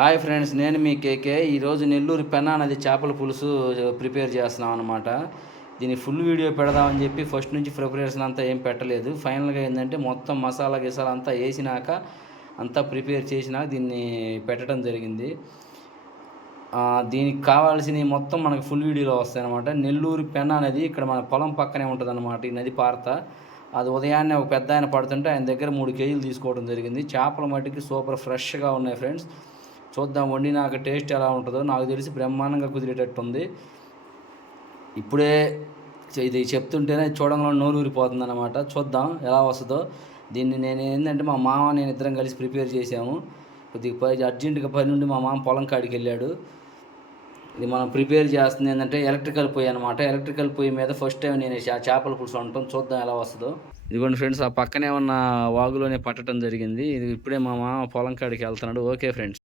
Hi friends, నేను మీ కేకే. ఈరోజు నెల్లూరు పెన్నా నది చేపల పులుసు ప్రిపేర్ చేస్తున్నాం అనమాట. దీని ఫుల్ వీడియో పెడదామని చెప్పి ఫస్ట్ నుంచి ప్రిపరేషన్ అంతా ఏం పెట్టలేదు. ఫైనల్‌గా ఏందంటే మొత్తం మసాలా గిసాలా అంతా ఏసినాక, అంతా ప్రిపేర్ చేసినాక దీన్ని పెట్టడం జరిగింది. దీనికి కావాల్సినయి మొత్తం మనకు ఫుల్ వీడియోలో వస్తాయనమాట. నెల్లూరు పెన్నా నది ఇక్కడ మన పొలం పక్కనే ఉంటదనమాట ఈ నది పారత. అది ఉదయాన్నే ఒక పెద్దాయన పడుతుంటే ఆయన దగ్గర 3 కేజీలు తీసుకోవడం జరిగింది. చేపల మట్టికి సూపర్ ఫ్రెష్‌గా ఉన్నాయి ఫ్రెండ్స్. చూద్దాం వండినాక టేస్ట్ ఎలా ఉంటుందో. నాకు తెలిసి బ్రహ్మాండంగా కుదిరేటట్టుంది. ఇప్పుడే ఇది చెప్తుంటేనే చూడంగానే నోరు ఊరిపోతుందన్నమాట. చూద్దాం ఎలా వస్తుందో. దీన్ని నేను ఏంటంటే మా మామ నేను ఇద్దరం కలిసి ప్రిపేర్ చేసాము. కొద్దిగా అర్జెంటుగా పని నుండి మా మామ పొలం కాడికి వెళ్ళాడు. ఇది మనం ప్రిపేర్ చేస్తుంది ఏంటంటే ఎలక్ట్రికల్ పొయ్యి అనమాట. ఎలక్ట్రికల్ పొయ్యి మీద ఫస్ట్ టైం నేను చేపల పులుసు వండటం. చూద్దాం ఎలా వస్తుందో. ఇదిగోండి ఫ్రెండ్స్, ఆ పక్కనే ఉన్న వాగులోనే పట్టడం జరిగింది. ఇది ఇప్పుడే మా మామ పొలం కాడికి వెళ్తున్నాడు. Okay friends.